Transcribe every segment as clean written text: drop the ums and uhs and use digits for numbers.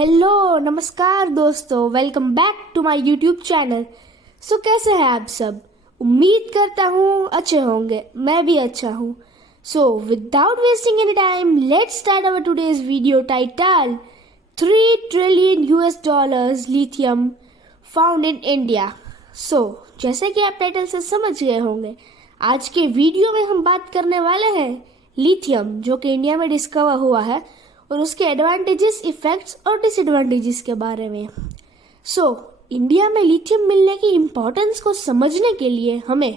Hello नमस्कार दोस्तों, welcome back to my YouTube channel. कैसे हैं आप सब? उम्मीद करता हूँ अच्छे होंगे। मैं भी अच्छा हूँ। Without wasting any time, let's start our today's video title 3 trillion US dollars lithium found in India. जैसे कि आप टाइटल से समझ गए होंगे, आज के वीडियो में हम बात करने वाले हैं लिथियम, जो कि इंडिया में डिस्कवर हुआ है, और उसके एडवांटेजेस, इफेक्ट्स और डिसएडवांटेजेस के बारे में। इंडिया में लिथियम मिलने की इम्पोर्टेंस को समझने के लिए हमें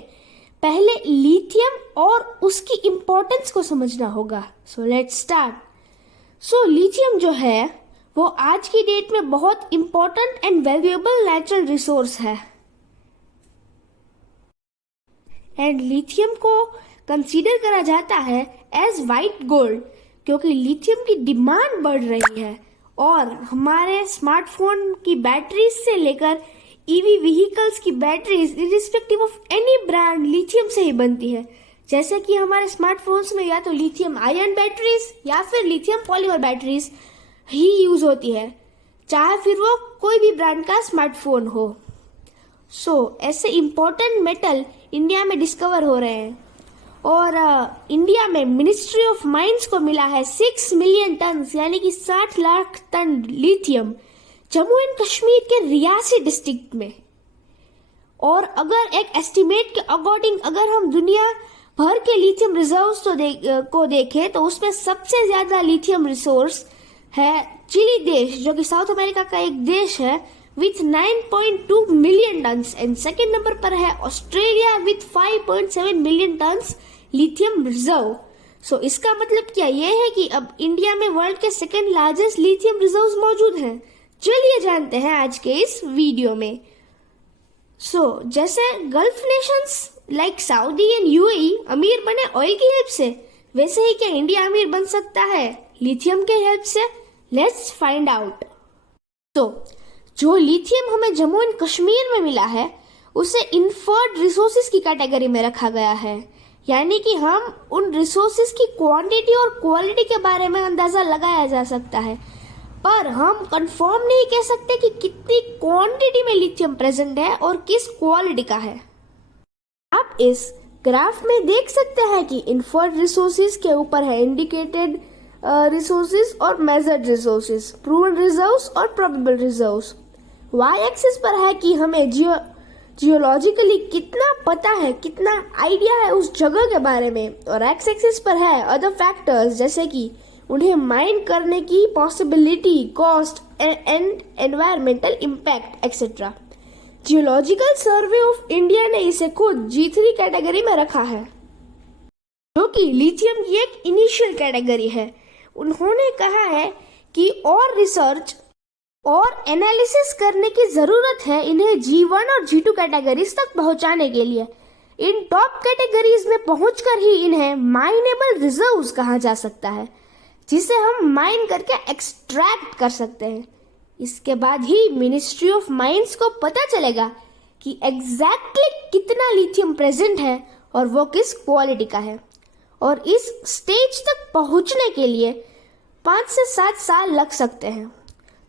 पहले लिथियम और उसकी इम्पोर्टेंस को समझना होगा। Let's start. लिथियम जो है वो आज की डेट में बहुत important and valuable natural resource है, एंड लिथियम को कंसीडर करा जाता है एज वाइट गोल्ड, क्योंकि लिथियम की डिमांड बढ़ रही है और हमारे स्मार्टफोन की बैटरीज से लेकर ईवी व्हीकल्स की batteries irrespective of any brand lithium से ही बनती है। जैसे कि हमारे स्मार्टफोन्स में या तो लिथियम आयन बैटरीज या फिर लिथियम पॉलीमर बैटरीज ही यूज होती है, चाहे फिर वो कोई भी ब्रांड का स्मार्टफोन हो। ऐसे इम्पोर्टेंट मेटल इंडिया में डिस्कवर हो रहे हैं, और इंडिया में मिनिस्ट्री ऑफ माइंस को मिला है 6 मिलियन टन यानी कि 60 lakh ton lithium Jammu and Kashmir के रियासी डिस्ट्रिक्ट में। और अगर एक एस्टिमेट के अकॉर्डिंग अगर हम दुनिया भर के लिथियम रिजर्व्स को देखें तो उसमें सबसे ज्यादा लिथियम रिसोर्स है चिली देश, जो कि साउथ अमेरिका का एक देश है, with 9.2 million turns, and second number पर है Australia with 5.7 million turns lithium reserve. इसका मतलब क्या ये है कि अब इंडिया में वर्ल्ड के सेकेंड लार्जेस्ट लिथियम रिजर्व्स मौजूद हैं। चलिए जानते हैं आज के इस वीडियो में। जैसे gulf Nations like Saudi and UAE अमीर बने ऑयल की हेल्प से, वैसे ही क्या इंडिया अमीर बन सकता है लिथियम के हेल्प से? Let's find out. जो लिथियम हमें जम्मू एंड कश्मीर में मिला है उसे इन्फर्ड रिसोर्सेज की कैटेगरी में रखा गया है, यानी कि हम उन रिसोर्सेज की क्वांटिटी और क्वालिटी के बारे में अंदाजा लगाया जा सकता है, पर हम कंफर्म नहीं कह सकते कि कितनी क्वांटिटी में लिथियम प्रेजेंट है और किस क्वालिटी का है। आप इस ग्राफ में देख सकते हैं कि इन्फर्ड रिसोर्सेज के ऊपर है इंडिकेटेड रिसोर्सेज और मेजर्ड रिसोर्सेज, प्रूवन रिजर्व्स और प्रोबेबल रिजर्व्स। वाई एक्सिस पर है कि हमें जियोलॉजिकली कितना पता है, कितना आइडिया है उस जगह के बारे में, और एक्स एक्सिस पर है अदर फैक्टर्स जैसे कि उन्हें माइन करने की possibility, cost and environmental impact etcetera. Geological survey of India ने इसे खुद G3 कैटेगरी में रखा है, जो कि लिथियम की एक इनिशियल कैटेगरी है। उन्होंने कहा है कि और रिसर्च और एनालिसिस करने की जरूरत है इन्हें G1 और G2 कैटेगरीज तक पहुंचाने के लिए। इन टॉप कैटेगरीज में पहुंचकर ही इन्हें माइनेबल रिजर्व्स कहा जा सकता है, जिसे हम माइन करके एक्सट्रैक्ट कर सकते हैं। इसके बाद ही मिनिस्ट्री ऑफ माइंस को पता चलेगा कि एग्जैक्टली कितना लिथियम प्रेजेंट है और वो किस क्वालिटी का है। और इस स्टेज तक पहुंचने के लिए 5 से 7 साल लग सकते हैं।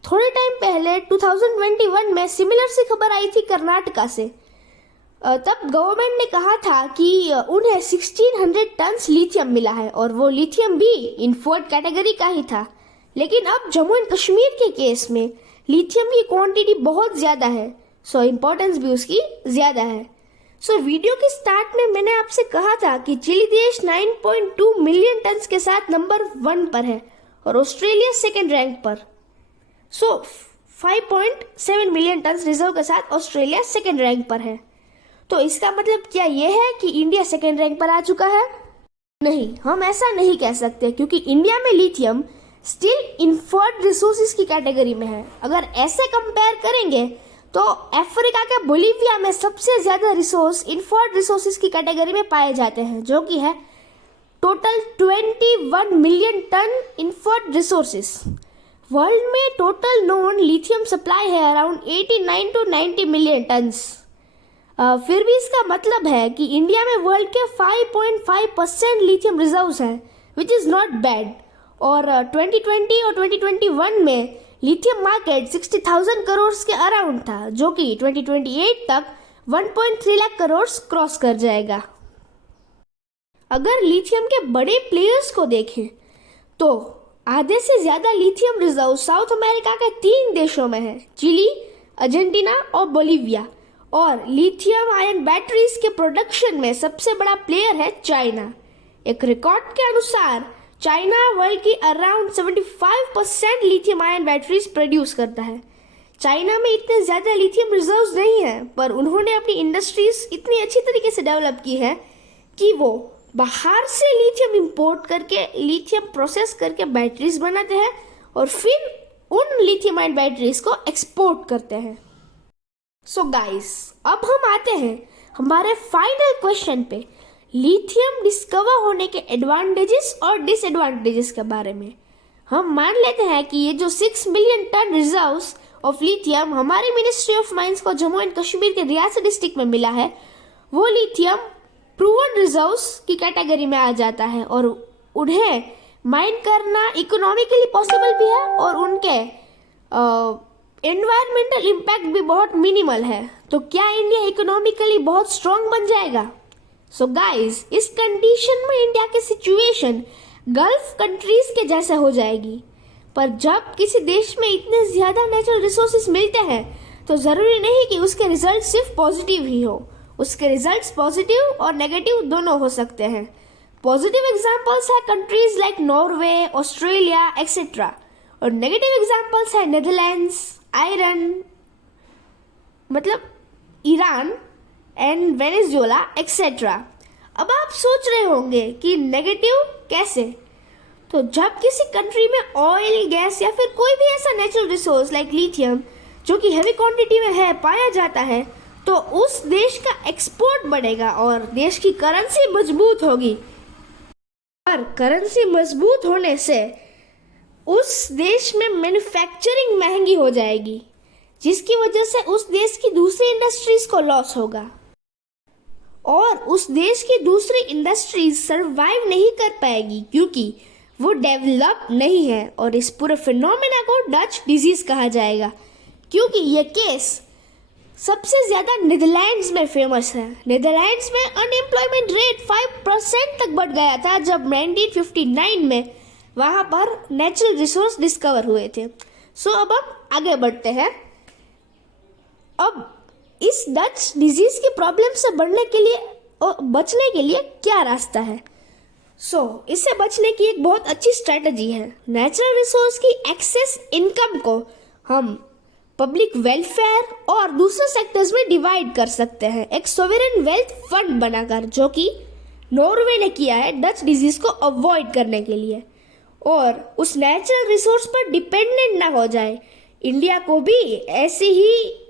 थोड़े टाइम पहले 2021 में सिमिलर सी खबर आई थी कर्नाटका से। तब गवर्नमेंट ने कहा था कि उन्हें 1600 टन्स लिथियम मिला है, और वो लिथियम भी इन्फर्ड कैटेगरी का ही था। लेकिन अब जम्मू एंड कश्मीर के केस में लिथियम की क्वांटिटी बहुत ज़्यादा है, इम्पोर्टेंस भी उसकी ज़्यादा है। वीडियो के स्टार्ट में मैंने आपसे कहा था कि चिली देश 9.2 मिलियन टन्स के साथ नंबर 1 पर है और ऑस्ट्रेलिया सेकेंड रैंक पर। 5.7 मिलियन टन्स रिजर्व के साथ ऑस्ट्रेलिया सेकेंड रैंक पर है। तो इसका मतलब क्या यह है कि इंडिया सेकेंड रैंक पर आ चुका है? नहीं, हम ऐसा नहीं कह सकते, क्योंकि इंडिया में लिथियम स्टिल इन्फर्ड रिसोर्सेज की कैटेगरी में है। अगर ऐसे कंपेयर करेंगे तो अफ्रीका के बोलिविया में सबसे ज्यादा रिसोर्स इन्फर्ड रिसोर्सेज की कैटेगरी में पाए जाते हैं, जो कि है total 21 million ton inferred resources. World में टोटल नोन लिथियम सप्लाई है अराउंड 89 to 90 मिलियन टन्स। फिर भी इसका मतलब है कि इंडिया में वर्ल्ड के 5.5% लिथियम रिजर्व्स हैं, विच इज़ नॉट बैड। और 2020 और 2021 में लिथियम मार्केट 60,000 करोड़ के अराउंड था, जो कि 2028 तक 1.3 लाख करोड़ क्रॉस कर जाएगा। अगर लिथियम के बड़े प्लेयर्स को देखें तो आधे से ज्यादा लिथियम रिजर्व साउथ अमेरिका के 3 देशों में है, चिली, अर्जेंटीना और बोलिविया। और लिथियम आयन बैटरीज के प्रोडक्शन में सबसे बड़ा प्लेयर है चाइना। एक रिकॉर्ड के अनुसार चाइना वर्ल्ड की around 75% lithium ion batteries produce करता है। चाइना में इतने ज़्यादा लिथियम रिजर्व्स नहीं है, पर उन्होंने अपनी इंडस्ट्रीज इतनी अच्छी तरीके से डेवलप की है कि वो बाहर से लिथियम इंपोर्ट करके लिथियम प्रोसेस करके बैटरीज बनाते हैं और फिर उन लिथियम आयन बैटरीज को एक्सपोर्ट करते हैं। सो गाइस, अब हम आते हैं हमारे फाइनल क्वेश्चन पे, लिथियम डिस्कवर होने के एडवांटेजेस और डिसएडवांटेजेस के बारे में। हम मान लेते हैं कि ये जो 6 million ton reserves of lithium हमारी मिनिस्ट्री ऑफ माइंस को जम्मू एंड कश्मीर के रियासी डिस्ट्रिक्ट में मिला है, वो लिथियम प्रूवन रिजर्व्स की कैटेगरी में आ जाता है और उन्हें माइन करना इकोनॉमिकली पॉसिबल भी है और उनके एनवायरमेंटल इम्पैक्ट भी बहुत मिनिमल है। तो क्या इंडिया इकोनॉमिकली बहुत स्ट्रांग बन जाएगा? सो गाइस, इस कंडीशन में इंडिया की सिचुएशन गल्फ कंट्रीज के जैसे हो जाएगी। पर जब किसी देश में इतने ज़्यादा नेचुरल रिसोर्सेज मिलते हैं तो ज़रूरी नहीं कि उसके रिजल्ट सिर्फ पॉजिटिव ही हो। उसके रिजल्ट्स पॉजिटिव और नेगेटिव दोनों हो सकते हैं। पॉजिटिव एग्जांपल्स है countries like Norway, Australia etcetera, और नेगेटिव एग्जांपल्स है Netherlands, Iran and Venezuela etcetera. अब आप सोच रहे होंगे कि नेगेटिव कैसे? तो जब किसी कंट्री में ऑयल, गैस या फिर कोई भी ऐसा नेचुरल रिसोर्स लाइक लिथियम जो कि हैवी क्वांटिटी में है पाया जाता है, तो उस देश का एक्सपोर्ट बढ़ेगा और देश की करेंसी मजबूत होगी। और करेंसी मजबूत होने से उस देश में मैन्युफैक्चरिंग महंगी हो जाएगी, जिसकी वजह से उस देश की दूसरी इंडस्ट्रीज को लॉस होगा और उस देश की दूसरी इंडस्ट्रीज सरवाइव नहीं कर पाएगी क्योंकि वो डेवलप नहीं है। और इस पूरे फिनोमेना को डच डिजीज कहा जाएगा, क्योंकि ये केस सबसे ज़्यादा नीदरलैंड्स में फेमस है। नीदरलैंड्स में अनएम्प्लॉयमेंट रेट 5% तक बढ़ गया था जब 1959 में वहाँ पर नेचुरल रिसोर्स डिस्कवर हुए थे। सो अब हम आगे बढ़ते हैं। अब इस डच डिजीज की प्रॉब्लम से बढ़ने के लिए और बचने के लिए क्या रास्ता है? इससे बचने की एक बहुत अच्छी स्ट्रेटजी है। नेचुरल रिसोर्स की एक्सेस इनकम को हम पब्लिक वेलफेयर और दूसरे सेक्टर्स में डिवाइड कर सकते हैं, एक सोवरेन वेल्थ फंड बनाकर, जो कि नॉर्वे ने किया है डच डिजीज को अवॉइड करने के लिए और उस नेचुरल रिसोर्स पर डिपेंडेंट ना हो जाए। इंडिया को भी ऐसे ही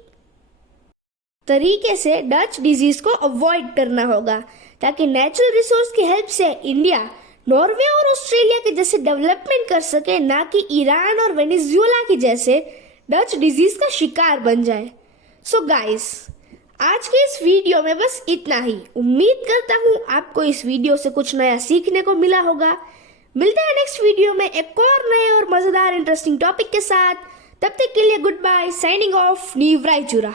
तरीके से डच डिजीज को अवॉइड करना होगा ताकि नेचुरल रिसोर्स की हेल्प से इंडिया नॉर्वे और ऑस्ट्रेलिया के जैसे डेवलपमेंट कर सके, ना कि ईरान और वेनेजुएला के जैसे डच डिजीज का शिकार बन जाए। सो गाइस, आज के इस वीडियो में बस इतना ही। उम्मीद करता हूँ आपको इस वीडियो से कुछ नया सीखने को मिला होगा। मिलते हैं नेक्स्ट वीडियो में एक और नए और मजेदार इंटरेस्टिंग टॉपिक के साथ। तब तक के लिए गुड बाय, साइनिंग ऑफ, नीव रायचूरा।